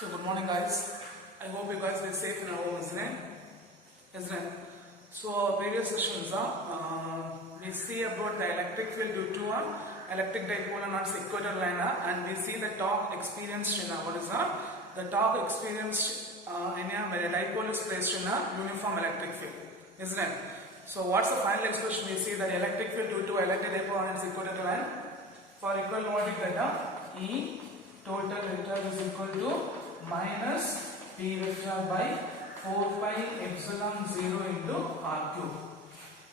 So good morning guys. I hope you guys were safe in your home, isn't it? Isn't it? So our previous sessions we see about the electric field due to an electric dipole on its equator line and we see the torque experienced in what is the torque experienced in where a dipole is placed in a uniform electric field, isn't it? So what's the final expression? We see that electric field due to electric dipole on its equator line for equal voltage data E total vector is equal to minus P vector by 4 pi epsilon 0 into R cube.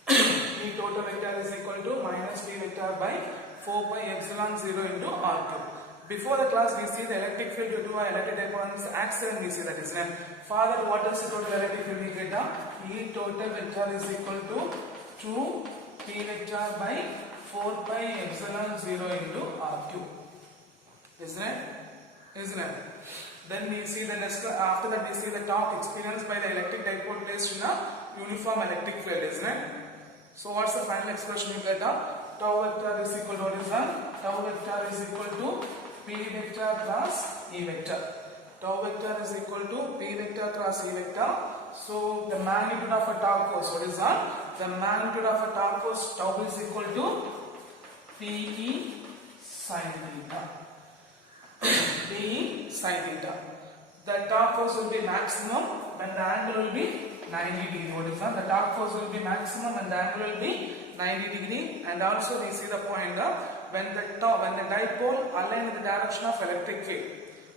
P total vector is equal to minus P vector by 4 pi epsilon 0 into R cube. Before the class we see the electric field due to electric dipole on its axis and we see that is then. Further, what is the total electric field we get? E total vector is equal to 2 P vector by 4 pi epsilon 0 into R cube. Isn't it? Isn't it? Then we see the next, after that we see the torque experienced by the electric dipole placed in a uniform electric field, isn't it? So what's the final expression you get? Tau vector is equal to what is that? Tau vector is equal to P vector cross E vector. Tau vector is equal to P vector cross E vector. So the magnitude of a torque force, what is that? The magnitude of a torque force tau is equal to PE sin theta. PE sin theta. The torque force will be maximum when the angle will be 90 degree. What is that? The torque force will be maximum when the angle will be 90 degree. And also we see the point when the dipole align in the direction of electric field.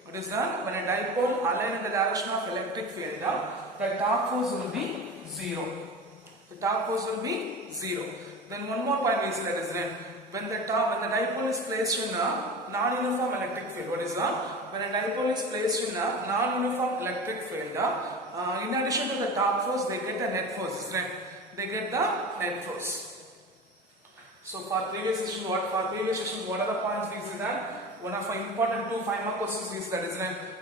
What is that? When a dipole align in the direction of electric field, the torque force will be 0. The torque force will be 0. Then one more point we see, that is when the dipole is placed in a non-uniform electric field. What is that? When a dipole is placed in a non-uniform electric field, in addition to the torque force, they get the net force. Right? They get the net force. So for previous session, what are the points we see that? One of our important 2 5 mark questions is that is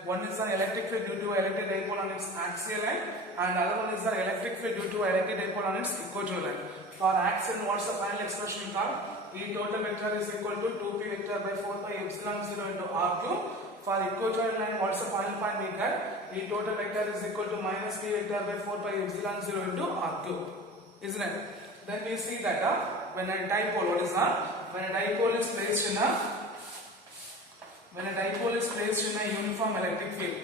one is the electric field due to electric dipole on its axial line, and other one is the electric field due to electric dipole on its equatorial line. For axial, what's the final expression called? E total vector is equal to 2P vector by 4 pi epsilon 0 into R cube. For equatorial line, what's the final point we get? E total vector is equal to minus P vector by 4 pi epsilon 0 into R cube. Isn't it? Then we see that when a dipole, what is that? When a dipole is placed in a uniform electric field.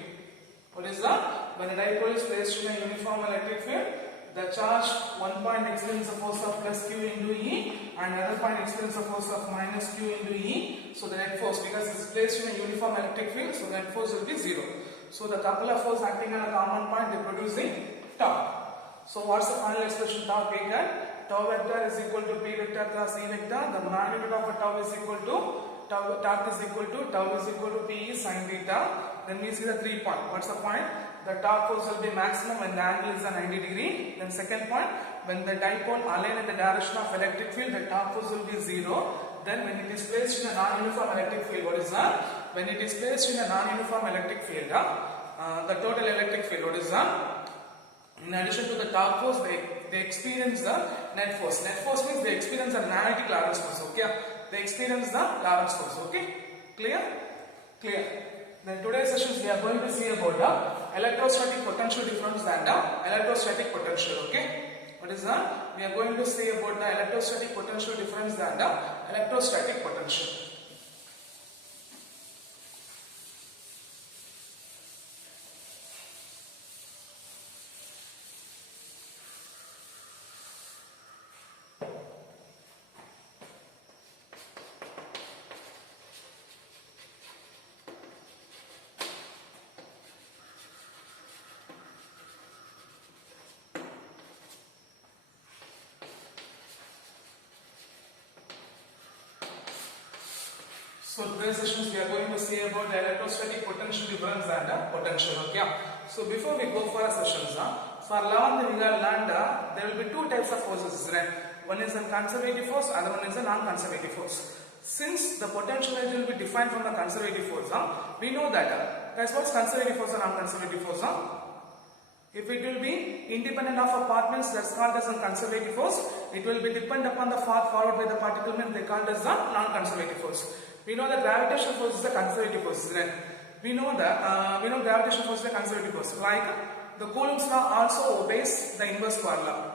What is that? When a dipole is placed in a uniform electric field, the charge one point experience a force of plus Q into E and another point experience a force of minus Q into E. So the net force, because it is placed in a uniform electric field, so the net force will be 0. So the couple of forces acting on a common point, they produce the torque. So what's the final expression torque we get? Tau vector is equal to P vector cross E vector. The magnitude of a tau is equal to torque is equal to PE sin theta. Then we see the 3 point. What's the point? The torque force will be maximum when the angle is a 90 degree. Then second point, when the dipole align in the direction of electric field, the torque force will be 0. Then when it is placed in a non-uniform electric field, what is that? When it is placed in a non-uniform electric field, the total electric field, what is that? In addition to the torque force, they experience the net force. Net force means they experience the magnetic Lorentz force. Okay? They experience the Lorentz force. Okay? Clear? Clear. Then today's sessions we are going to see about the electrostatic potential difference and the electrostatic potential. Okay? What is that? We are going to see about the electrostatic potential difference and the electrostatic potential. So today's sessions we are going to see about the electrostatic potential difference and the potential. Okay. So before we go for our sessions, for learn we have learned there will be 2 types of forces, right? One is a conservative force, other one is a non-conservative force. Since the potential energy will be defined from the conservative force, we know that. Guys, what's conservative force or non-conservative force? If it will be independent of a path means that's called as a conservative force. It will be dependent upon the path followed by the particle means they called as a non-conservative force. We know that gravitational force is a conservative force, right? we know that we know gravitational force is a conservative force. Like the Coulomb's law also obeys the inverse square law,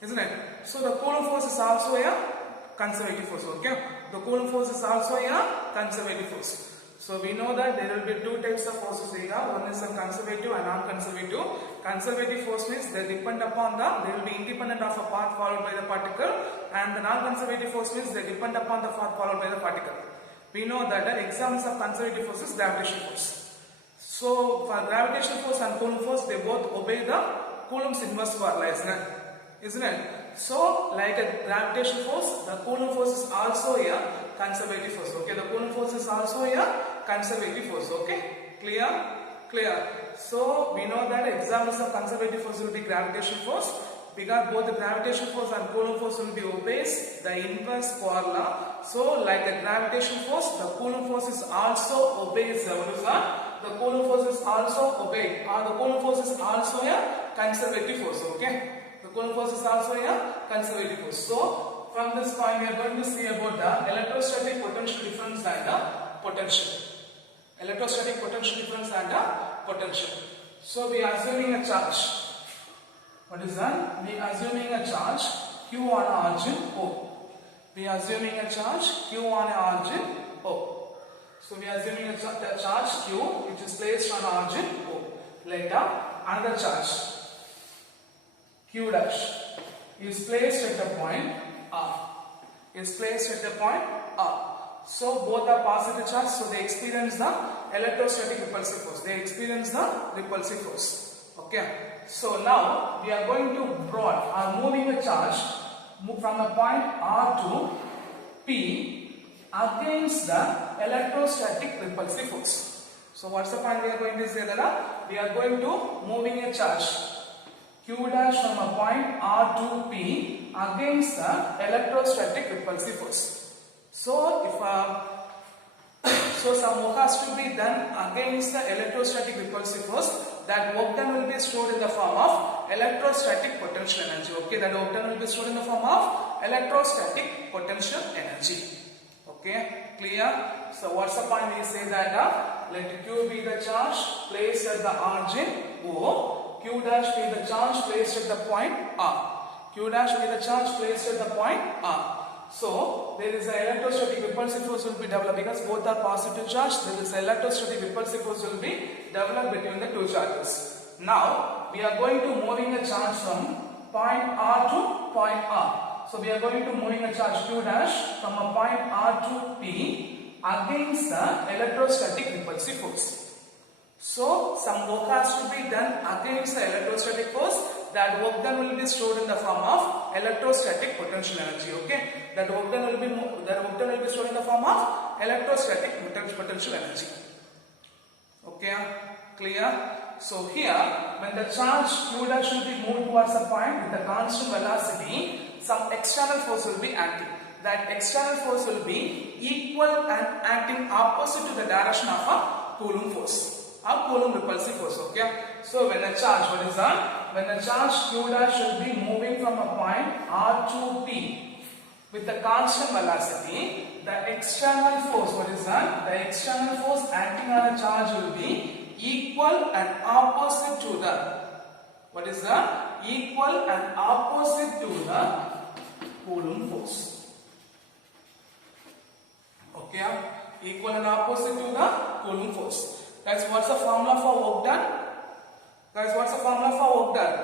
isn't it? So the Coulomb force is also a conservative force. Okay, the Coulomb force is also a conservative force. So we know that there will be two types of forces here. One is a conservative and non-conservative. Conservative force means they depend upon they will be independent of a path followed by the particle, and the non-conservative force means they depend upon the path followed by the particle. We know that the examples of conservative force is gravitational force. So for gravitational force and Coulomb force, they both obey the Coulomb's inverse square law, isn't it? So like a gravitational force, the Coulomb force is also a conservative force. Okay, the Coulomb force is also a conservative force. Okay, clear. So we know that examples of conservative force will be gravitational force, because both the gravitational force and Coulomb force will be obeys the inverse square law. So like the gravitational force, the Coulomb force is also obeys the Coulomb force is also obeyed, or the Coulomb force is also a conservative force. Okay, the Coulomb force is also a conservative force. So from this point we are going to see about the electrostatic potential difference and the potential. Electrostatic potential difference and the potential. So we are assuming a charge. What is that? We are assuming a charge Q on a origin O. We are assuming a charge Q on a origin O. So we are assuming a charge Q which is placed on origin O. Later another charge Q dash is placed at the point R. So both are positive charge, so they experience the electrostatic repulsive force. Okay. So now we are going to moving a charge from the point R to P against the electrostatic repulsive force. So what's the point we are going to say that? We are going to moving a charge Q dash from a point R to P against the electrostatic repulsive force. So if some work has to be done against the electrostatic repulsive force, that work done will be stored in the form of electrostatic potential energy. Okay, that work done will be stored in the form of electrostatic potential energy. Okay, clear? So what's the point? We say that let Q be the charge placed at the origin O, Q dash be the charge placed at the point R. Q dash be the charge placed at the point R. So there is an electrostatic repulsive force will be developed because both are positive charge. There is an electrostatic repulsive force will be developed between the two charges. Now we are going to moving a charge from point R to point R. So we are going to moving a charge Q dash from a point R to P against the electrostatic repulsive force. So some work has to be done against the electrostatic force. That work done will be stored in the form of electrostatic potential energy. Okay, that work done will be stored in the form of electrostatic potential energy. Okay, clear? So here, when the charge Q dash will be moved towards a point with a constant velocity, some external force will be acting. That external force will be equal and acting opposite to the direction of a Coulomb force, a Coulomb repulsive force. Okay, so when a charge, what is that? When the charge Q dash will be moving from a point R to P with a constant velocity, the external force, what is that? The external force acting on a charge will be equal and opposite to the, what is that? Equal and opposite to the Coulomb force. Okay, equal and opposite to the Coulomb force. That's what's the formula for work done? Guys, what's the formula for work done?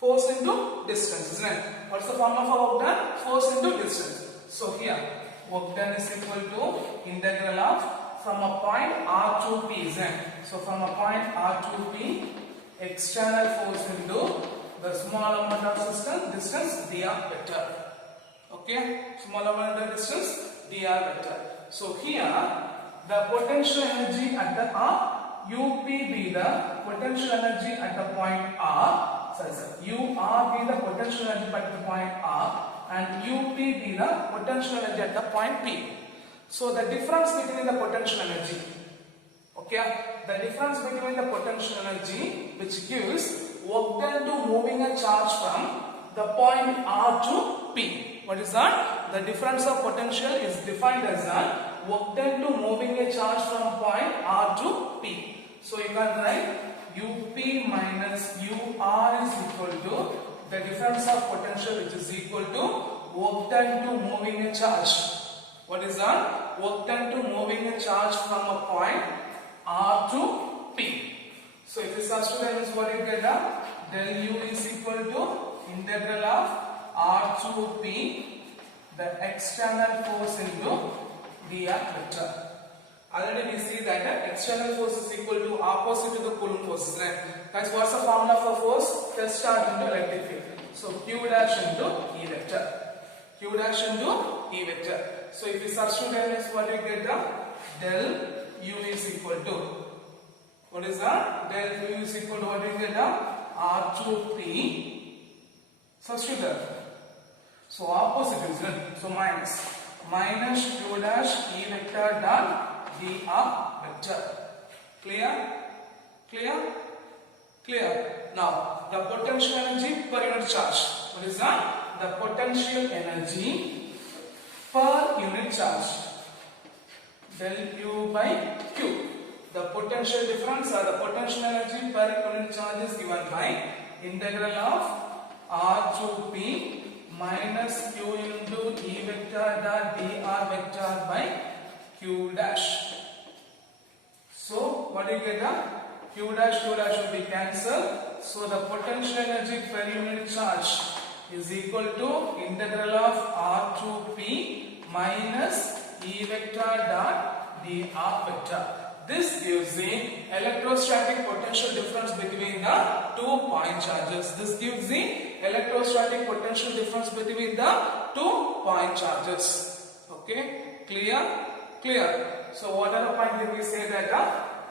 Force into distance, isn't it? What's the formula for work done? Force into distance. So here, work done is equal to integral of from a point R to P, isn't it? So from a point R to P, external force into the small amount of distance dr vector. Okay, small amount of distance dr vector. So here, the potential energy at the UP be the potential energy at the point R. UR be the potential energy at the point R, and UP be the potential energy at the point P. So the difference between the potential energy, okay, the difference between the potential energy which gives work done to moving a charge from the point R to P. What is that? The difference of potential is defined as work done to moving a charge from point R to P. So you can write UP minus UR is equal to the difference of potential, which is equal to work done to moving a charge. What is that? Work done to moving a charge from a point R to P. So if you substitute this, what you get? Del U is equal to integral of R to P, the external force into dr vector. Already we see that external force is equal to opposite to the Coulomb force, right? Guys, what's the formula for force? Test charge into electric field. So Q dash into E vector. Q dash into E vector. So if you substitute this, what you get? Del U is equal to, what is that? Del U is equal to what you get? R to P. Substitute that. So opposite is done. So minus Q dash E vector dot dr vector. Clear? Clear? Clear? Now the potential energy per unit charge. What is that? The potential energy per unit charge. Del U by Q. The potential difference or the potential energy per unit charge is given by integral of R to P minus Q into E vector dot dr vector by Q dash. So what do you get? Q dash will be cancelled. So the potential energy per unit charge is equal to integral of R to P minus E vector dot dr vector. This gives the electrostatic potential difference between the 2 point charges. This gives the electrostatic potential difference between the 2 point charges. Okay, clear? Clear. So what are the point did we say that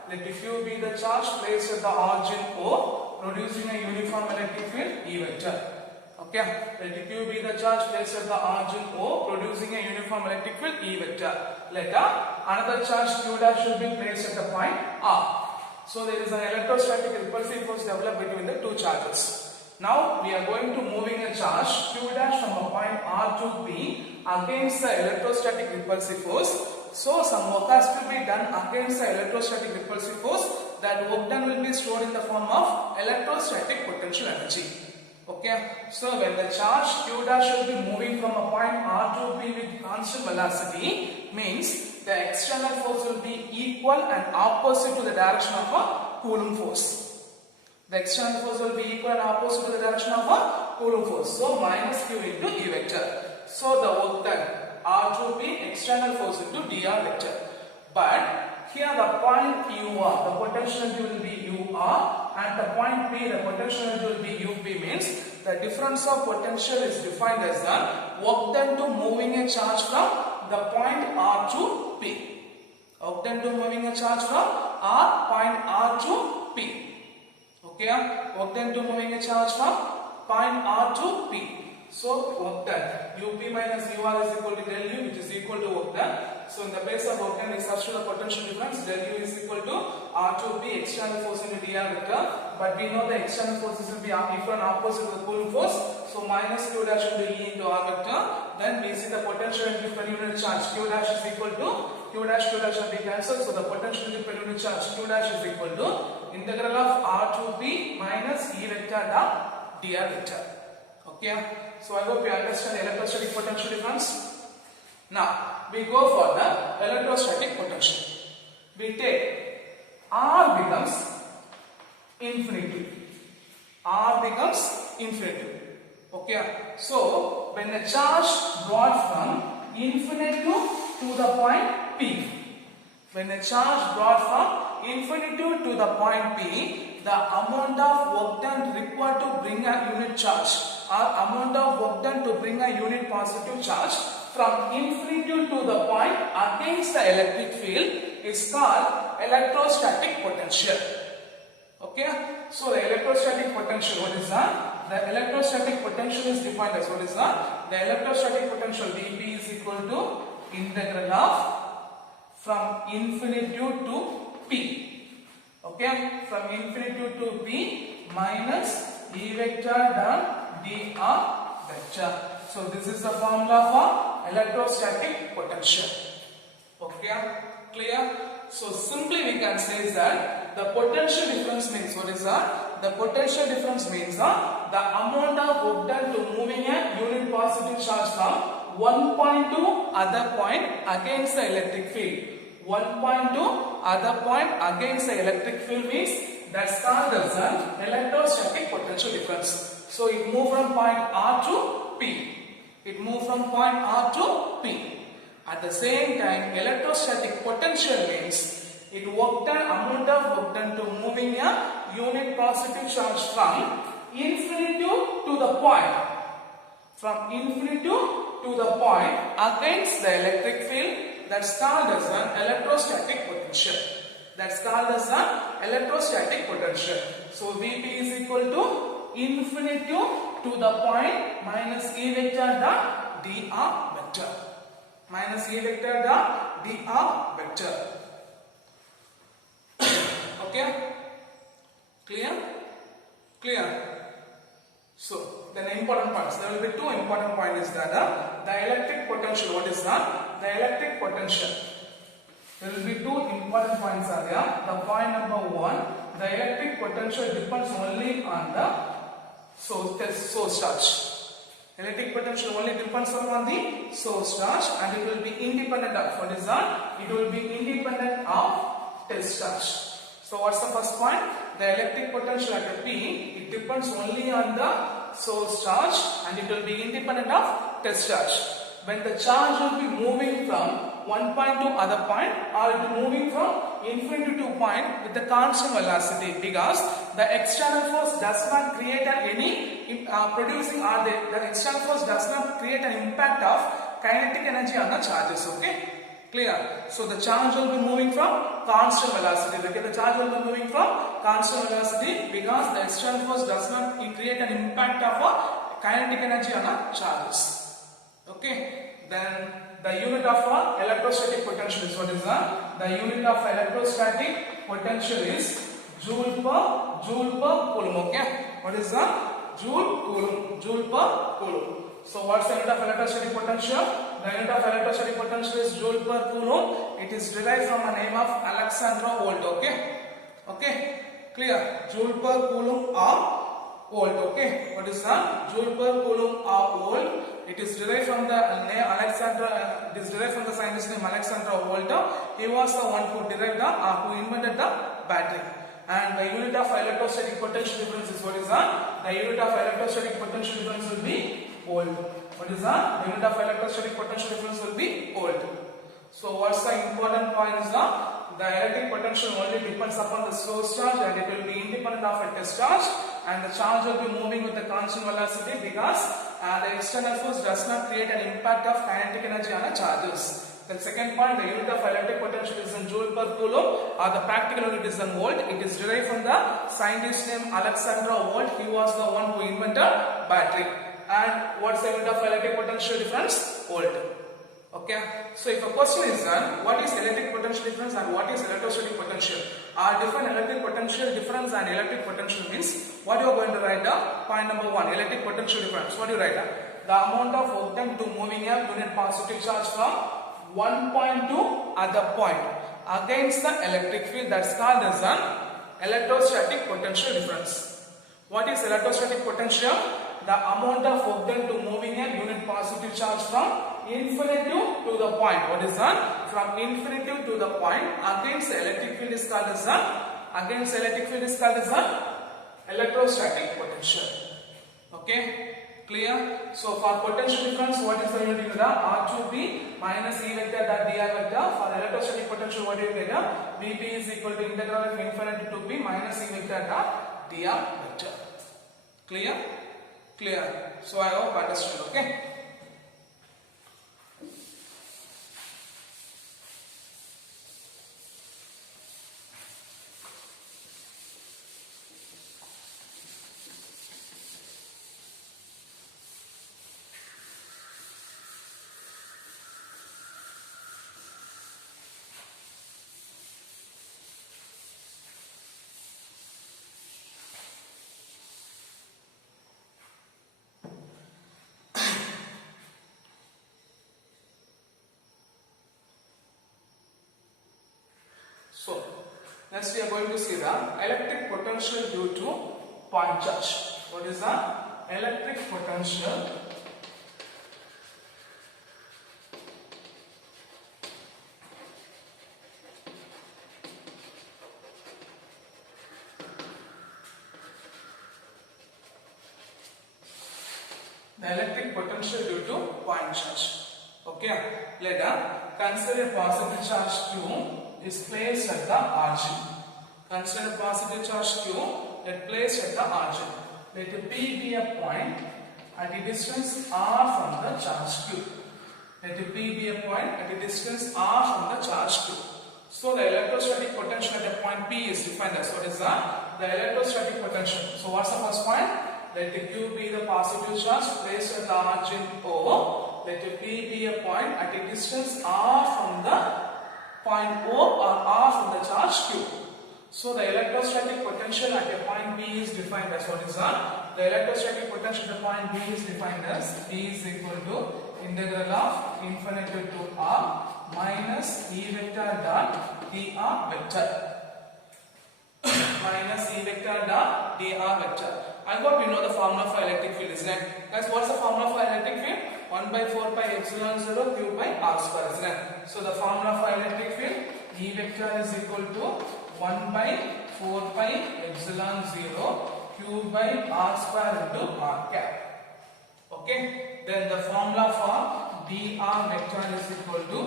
let Q be the charge placed at the origin O, producing a uniform electric field E vector. Okay, let Q be the charge placed at the origin O, producing a uniform electric field E vector. Let another charge Q dash should be placed at the point R. So there is an electrostatic repulsive force developed between the two charges. Now we are going to moving a charge Q dash from a point R to P against the electrostatic repulsive force. So some work has to be done against the electrostatic repulsive force. That work done will be stored in the form of electrostatic potential energy. Okay, so when the charge Q dash will be moving from a point R to P with constant velocity, means the external force will be equal and opposite to the direction of a Coulomb force. The external force will be equal and opposite to the direction of a Coulomb force. So minus Q into E vector. So the work done R to P external force into dr vector. But here the point UR, the potential energy will be UR, and the point P, the potential energy will be UP, means the difference of potential is defined as the work done to moving a charge from the point R to P. Work done to moving a charge from point R to P. Okay, work done to moving a charge from point R to P. So work done, UP minus UR is equal to del U, which is equal to work done. So in the place of work done, we substitute the potential difference. Del U is equal to R to P external force into dr vector. But we know the external forces will be equal and opposite to the Coulomb force. So minus Q dash into E into R vector. Then we see the potential energy per unit charge. Q dash is equal to Q dash will be cancelled. So the potential energy per unit charge Q dash is equal to integral of R to P minus E vector dot dr vector. Okay, so I hope you understand the electrostatic potential difference. Now we go for the electrostatic potential. We take R becomes infinity. R becomes infinity. Okay, so when the charge brought from infinity to the point P, when the charge brought from infinity to the point P, the amount of work done required to bring a unit charge, or amount of work done to bring a unit positive charge from infinity to the point against the electric field is called electrostatic potential. Okay, so the electrostatic potential, what is that? The electrostatic potential is defined as, what is that? The electrostatic potential dP is equal to integral of from infinity to P. Okay, from infinity to P minus E vector dot dr vector. So this is the formula for electrostatic potential. Okay, clear? So simply we can say that the potential difference means what is that? The potential difference means the amount of work done to moving a unit positive charge from one point to other point against the electric field. One point to other point against the electric field means that's called as an electrostatic potential difference. So it moves from point R to P. It moves from point R to P. At the same time, electrostatic potential means it work done, amount of work done to moving a unit positive charge from infinity to the point. From infinity to the point against the electric field, that's called as an electrostatic potential. That's called as an electrostatic potential. So Vp is equal to infinity to the point minus E vector dot dr vector. Minus E vector dot dr vector. Okay? Clear? Clear? So, then important points. There will be two important points is that the electric potential. What is that? The electric potential. There will be two important points are there. The point number one, the electric potential depends only on the source charge. Electric potential only depends upon the source charge and it will be independent of, what is that? It will be independent of test charge. So what's the first point? The electric potential at P, it depends only on the source charge and it will be independent of test charge. When the charge will be moving from one point to other point or it will moving from infinity to point with the constant velocity, because the external force does not create any producing or the external force does not create an impact of kinetic energy on the charges. Okay, clear? So the charge will be moving from constant velocity. Okay, the charge will be moving from constant velocity because the external force does not create an impact of a kinetic energy on the charges. Okay, then the unit of electrostatic potential is what is that? The unit of electrostatic potential is joule per coulomb. Okay, what is that? Joule per coulomb. So what's the unit of electrostatic potential? The unit of electrostatic potential is joule per coulomb. It is derived from a name of Alexandra Volt. Okay, clear? Joule per coulomb or volt. Okay, what is that? Joule per coulomb or volt. It is derived from the name Alexandra. It is derived from the scientist name Alexandra Volt. He was the one who derived who invented the battery. And the unit of electrostatic potential difference is what is that? The unit of electrostatic potential difference will be volt. What is that? The unit of electrostatic potential difference will be volt. So what's the important point is that the electric potential only depends upon the source charge and it will be independent of a test charge, and the charge will be moving with the constant velocity because the external force does not create an impact of kinetic energy on the charges. The second point, the unit of electric potential is in joule per coulomb, or the practical unit is in volt. It is derived from the scientist named Alexandra Volt. He was the one who invented battery. And what's the unit of electric potential difference? Volt. Okay, so if a question is done, what is electric potential difference and what is electrostatic potential? Are different electric potential difference and electric potential means what you are going to write down? Point number one, electric potential difference. What do you write down? The amount of work done to moving a unit positive charge from one point to other point against the electric field, that's called as an electrostatic potential difference. What is electrostatic potential? The amount of work done to moving a unit positive charge from infinity to the point. What is that? From infinity to the point against the electric field is called as electrostatic potential. Okay, clear? So for potential difference, what is the unit? R to P minus E vector dot dr vector. For electrostatic potential, what do you get? Vp is equal to integral of infinity to P minus E vector dot dr vector. Clear? Clear. So I hope understood. Okay. Next we are going to see the electric potential due to point charge. What is the electric potential due to point charge? Okay, later consider a positive charge Q is placed at the origin. Consider a positive charge Q is placed at the origin. Let P be a point at a distance r from the charge Q. Let P be a point at a distance r from the charge Q. So the electrostatic potential at a point P is defined as what is the electrostatic potential. So what's the first point? Let Q be the positive charge placed at the origin O. Let P be a point at a distance r from the point O or r from the charge Q. So the electrostatic potential at a point B is defined as what is the electrostatic potential at a point B is defined as B is equal to integral of infinity to r minus E vector dot dr vector minus E vector dot dr vector. I hope you know the formula for electric field, isn't it? Guys, what's the formula for electric field? 1 by 4 pi epsilon 0 q by r square, isn't it? So the formula for electric field, E vector is equal to 1 by 4 pi epsilon 0 q by r square into r cap. Okay. Then the formula for dr vector is equal to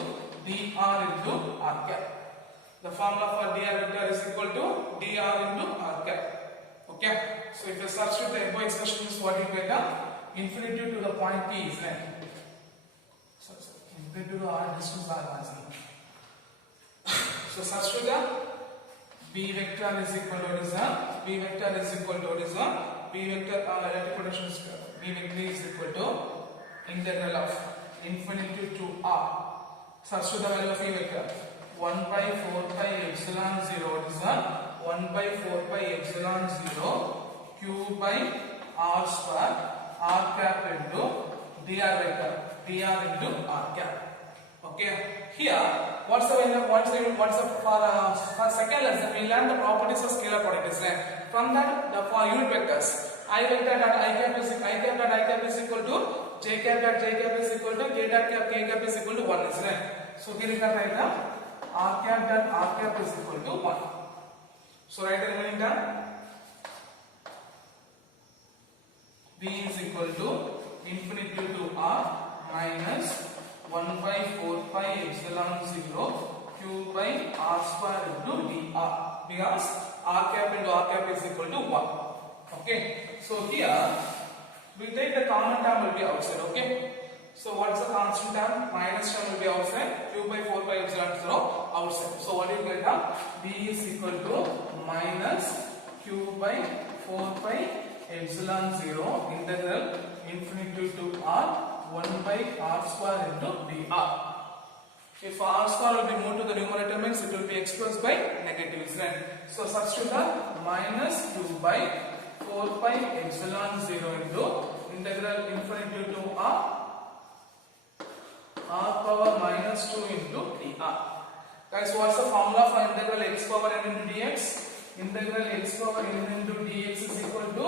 dr into r cap. The formula for dr vector is equal to dr into r cap. Okay. So if you substitute the above expression, is what you get? Infinity to the point P, isn't it? So infinity to r distance r answer. So substitute the B vector is equal to what is B vector is equal to what is B vector electric potential is B vector is equal to integral of infinity to r. Substitute the value of E vector 1 by 4 pi epsilon 0. What is 1 by 4 pi epsilon 0 q by r square r cap into dr vector dr into r cap. Okay, here what's the for second lesson we learned the properties of scalar product, is right? From that, for unit vectors, I vector dot I cap is equal to j cap dot j cap is equal to k dot cap k cap is equal to 1, is right? So here you can write down r cap dot r cap is equal to 1. So write the remaining term. B is equal to infinity to r minus 1 by 4 pi epsilon 0 q by r square into dr, because r cap into r cap is equal to 1. Okay. So here we take the common term will be outside. Okay. So what's the constant term? Minus term will be outside. Q by 4 pi epsilon 0 outside. So what do you get? B is equal to minus q by 4 pi epsilon 0 integral infinity to r 1 by r square into dr. If r square will be moved to the numerator, means it will be expressed by negative, isn't it? So substitute the minus q by 4 pi epsilon 0 into integral infinity to r power minus 2 into dr. Guys, what's the formula for integral x power n into dx? Integral x power n into dx is equal to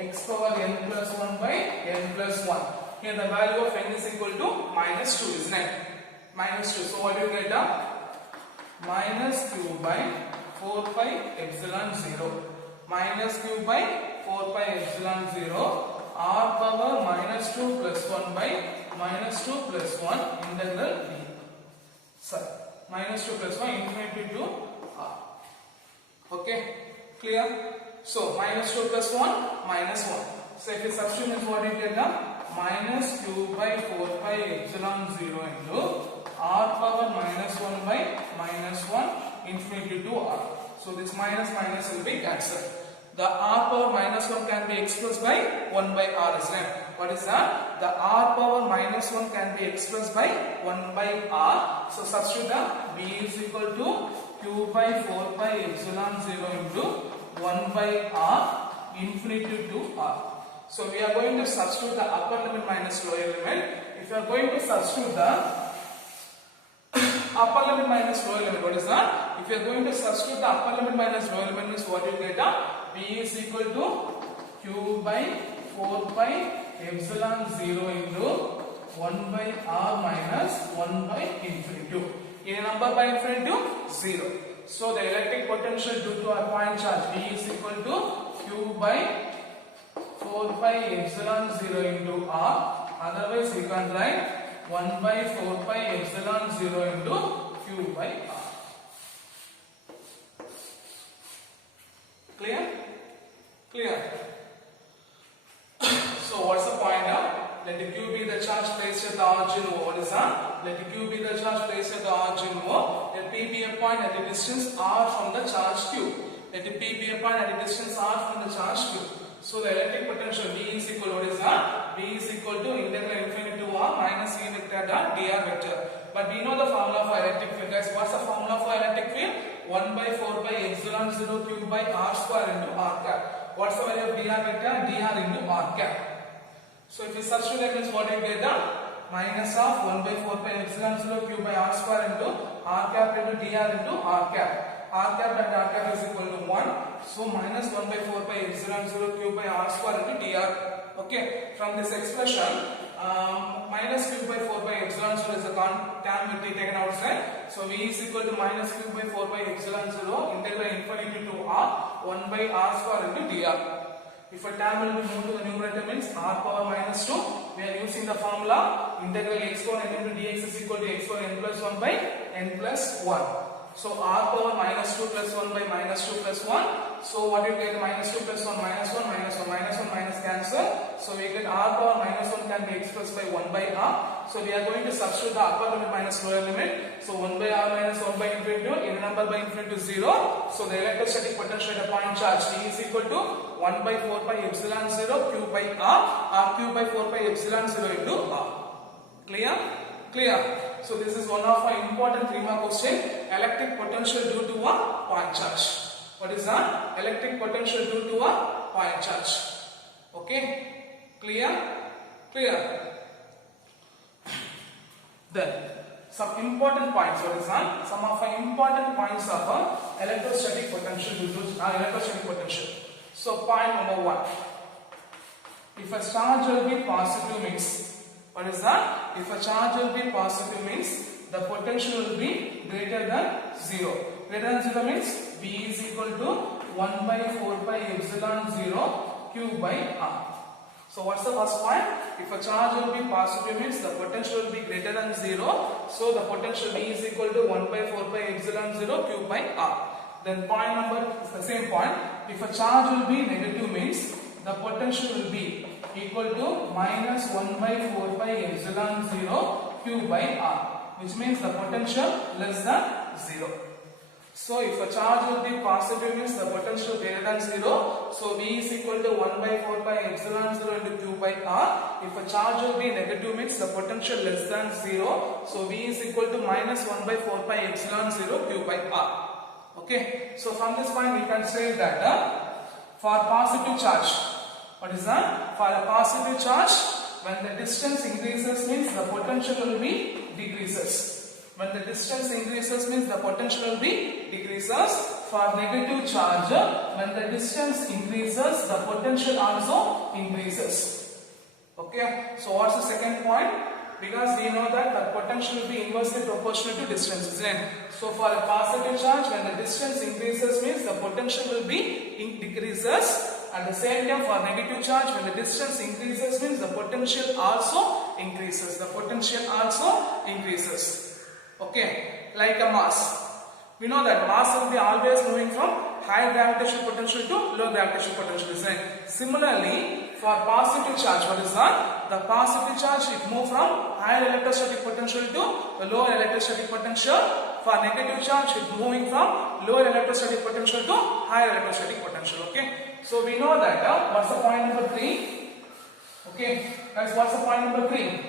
x power n plus 1 by n plus 1. Here the value of n is equal to minus 2, isn't it? Minus 2. So what do you get? Minus q by 4 pi epsilon 0. Minus q by 4 pi epsilon 0 r power minus 2 plus 1 by minus 2 plus 1 integral d. Sorry. Minus 2 plus 1 infinity to r. Okay. Clear? So minus 2 plus 1 minus 1. So if you substitute, means what do you get? Minus q by 4 pi epsilon 0 into r power minus 1 by minus 1 infinity to r. So this minus will be cancelled. The r power minus 1 can be expressed by 1 by r, is right? What is that? The r power minus 1 can be expressed by 1 by r. So substitute the b is equal to q by 4 pi epsilon 0 into 1 by r infinity to r. So we are going to substitute the upper limit minus lower limit. If you are going to substitute the upper limit minus lower limit. What is that? If you are going to substitute the upper limit minus lower limit, means what you get? V is equal to Q by 4 pi epsilon 0 into 1 by R minus 1 by infinity. In a number by infinity, 0. So the electric potential due to a point charge V is equal to Q by 4 pi epsilon 0 into R. Otherwise, you can write 1 by 4 pi epsilon 0 into Q by R. Clear? Clear. So what's the point now? Let the Q be the charge placed at the origin O. What is that? Let the Q be the charge placed at the origin O. Let P be a point at the distance R from the charge Q. Let the P be a point at the distance R from the charge Q. So the electric potential V is equal to what is that? V is equal to integral infinity to R minus E vector dot dr vector. But we know the formula for electric field, guys. What's the formula for electric field? 1 by 4 by epsilon 0 Q by R square into R cap. What's the value of dr vector? Dr into R cap. So if you substitute that, means what you get? Minus of 1 by 4 pi epsilon 0 Q by R square into R cap into dr into R cap. R cap and R cap is equal to 1. So minus 1 by 4 pi epsilon 0 Q by R square into dr. Okay. From this expression, minus Q by 4 pi epsilon 0 is a term will be taken outside. So V is equal to minus Q by 4 pi epsilon 0 integral infinity to R 1 by R square into dr. If a term will be moved to the numerator, means R power minus 2. We are using the formula integral x power n into dx is equal to x power n plus 1 by n plus 1. So R power minus 2 plus 1 by minus 2 plus 1. So what you get? Minus 2 plus 1 minus 1 minus 1 minus 1 minus cancel. So we get R power minus 1 can be expressed by 1 by R. So we are going to substitute the upper limit minus lower limit. So 1 by R minus 1 by infinity in a number by infinity to 0. So the electrostatic potential at a point charge T is equal to 1 by 4 pi epsilon 0 Q by R. R Q by 4 pi epsilon 0 into R. Clear? Clear. So this is one of our important 3-mark question. Electric potential due to a point charge. What is that? Electric potential due to a point charge. Okay? Clear? Clear. Then some important points. What is that? Some of our important points of electrostatic potential due to electrostatic potential. So point number 1. If a charge will be positive, means what is that? If a charge will be positive, means the potential will be greater than 0. Greater than 0 means V is equal to 1 by 4 pi epsilon 0 Q by R. So what's the first point? If a charge will be positive, means the potential will be greater than 0. So the potential V is equal to 1 by 4 pi epsilon 0 Q by R. Then point number is the same point. If a charge will be negative, means the potential will be equal to minus 1 by 4 pi epsilon 0 Q by R, which means the potential less than 0. So if a charge will be positive, means the potential greater than 0. So V is equal to 1 by 4 pi epsilon 0 into Q by R. If a charge will be negative, means the potential less than 0. So V is equal to minus 1 by 4 pi epsilon 0 Q by R. Okay. So from this point we can say that for positive charge, what is that? For a positive charge, when the distance increases, means the potential will be decreases. When the distance increases, means the potential will be decreases. For negative charge, when the distance increases, the potential also increases. Okay. So what's the second point? Because we know that the potential will be inversely proportional to distance, isn't it? So for a positive charge, when the distance increases, means the potential will be decreases. At the same time, for negative charge, when the distance increases, means the potential also increases. The potential also increases. Okay, like a mass. We know that mass will be always moving from high gravitational potential to low gravitational potential, isn't it? Similarly, for positive charge, what is that? The positive charge, it moves from higher electrostatic potential to lower electrostatic potential. For negative charge, it moving from lower electrostatic potential to higher electrostatic potential. Okay. So we know that. What's the point number 3? Okay, guys, what's the point number 3?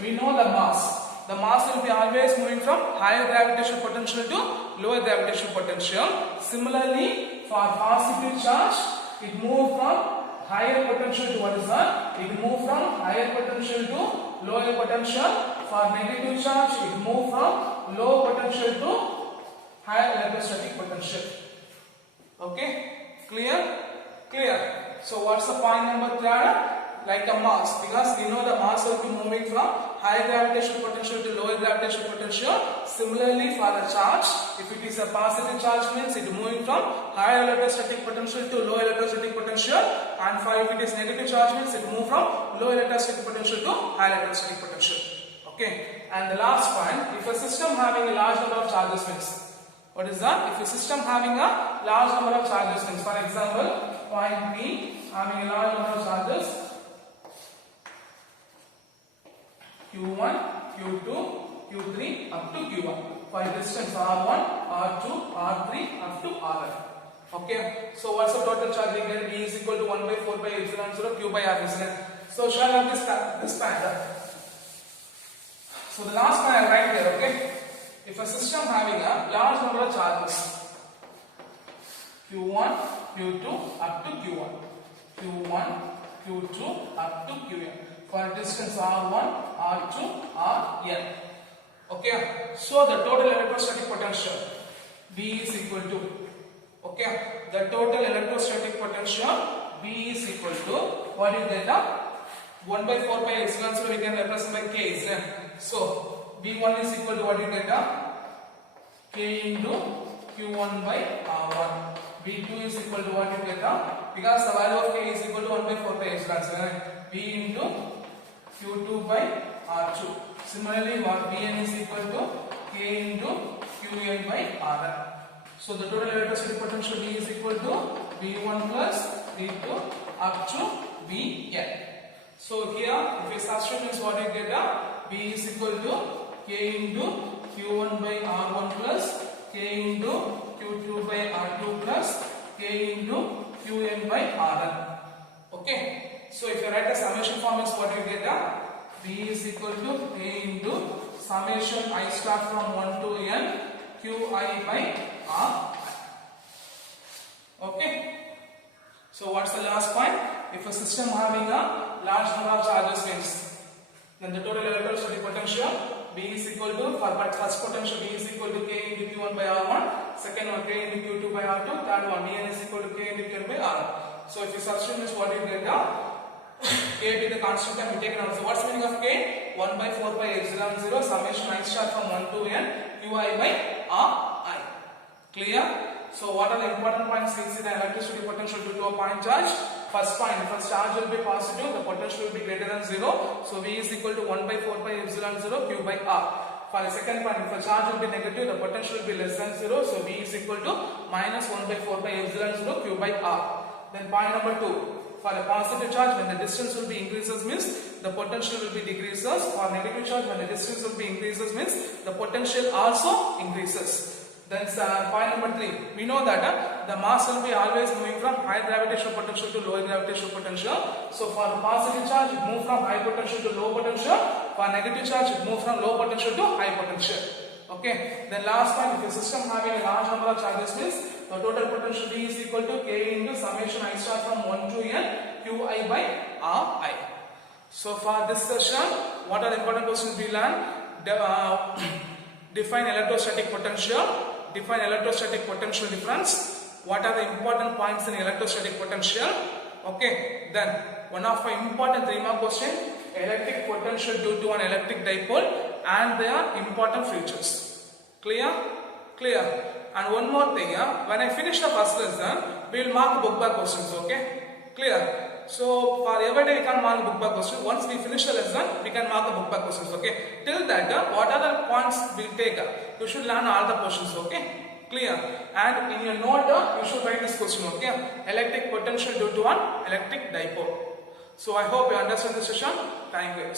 We know the mass. The mass will be always moving from higher gravitational potential to lower gravitational potential. Similarly, for positive charge, it moves from higher potential to what is that? It moves from higher potential to lower potential. for negative charge, it move from low potential to high electrostatic potential. Okay, clear? Clear. So what's the point number 3? Like a mass, because we know the mass will be moving from high gravitational potential to lower gravitational potential. Similarly, for the charge, if it is a positive charge, means it moving from high electrostatic potential to low electrostatic potential, and for if it is negative charge, means it move from low electrostatic potential to high electrostatic potential. Okay, and the last point, if a system having a large number of charges means, what is that? If a system having a large number of charges means, for example, point P having a large number of charges, Q1, Q2, Q3 up to Q1 for distance R1, R2, R3 up to Rn. Okay, so what's the total charge we get? V is equal to 1 by 4 by epsilon 0 Q by R, isn't it? So shall I have this pattern? So the last one I write here, okay? If a system having a large number of charges, Q1, Q2 up to Q1, Q1, Q2 up to Qn. For distance R1, R2, Rn. Okay, so the total electrostatic potential V is equal to, okay, the total electrostatic potential V is equal to, what you get? 1 by 4 by epsilon, so we can represent by K, is it? So V1 is equal to what you get? K into Q1 by R1. V2 is equal to what you get? Because the value of K is equal to 1 by 4 by epsilon, so V into Q2 by R2. Similarly, what Vn is equal to K into Qn by Rn. So the total electrostatic potential V is equal to V1 plus V2 up to Vn. So here, if you substitute this, what you get? V is equal to K into Q1 by R1 plus K into Q2 by R2 plus K into Qn by Rn. Okay. So if you write the summation form is what you get? V is equal to K into summation I start from 1 to N Qi by R. Okay. So what's the last point? If a system having a large number of charges means, then the total electrostatic potential V is equal to, for first potential V is equal to K into Q1 by R1, second one K into Q2 by R2, third one Vn is equal to K into Qn by Rn. So if you substitute this, what you get? K be the constant and we take it out. So what's the meaning of K? 1 by 4 by epsilon 0 summation I start from 1 to N Qi by Ri. Clear? So what are the important points we see the electricity potential due to a point charge? First point, if a charge will be positive, the potential will be greater than 0. So V is equal to 1 by 4 by epsilon 0 Q by R. For the second point, if a charge will be negative, the potential will be less than 0. So V is equal to minus 1 by 4 by epsilon 0 Q by R. Then point number 2. For a positive charge, when the distance will be increases means the potential will be decreases. For negative charge, when the distance will be increases means the potential also increases. Then point number 3, we know that the mass will be always moving from high gravitational potential to lower gravitational potential. So for positive charge, it move from high potential to low potential. For negative charge, it move from low potential to high potential. Okay. Then last point, if a system having a large number of charges means the total potential V is equal to K into summation I start from 1 to N Qi by Ri. So for this session, what are the important questions we learned? Define electrostatic potential. Define electrostatic potential difference. What are the important points in electrostatic potential? Okay. Then one of the important 3-mark question: electric potential due to an electric dipole and their important features. Clear? Clear. And one more thing, when I finish the first lesson, we will mark book back questions, okay? Clear? So, for every day we can mark book back questions. Once we finish the lesson, we can mark the book back questions, okay? Till that, what are the points we will take? You should learn all the questions, okay? Clear? And in your note, you should write this question, okay? Electric potential due to an electric dipole. So, I hope you understand the session. Thank you.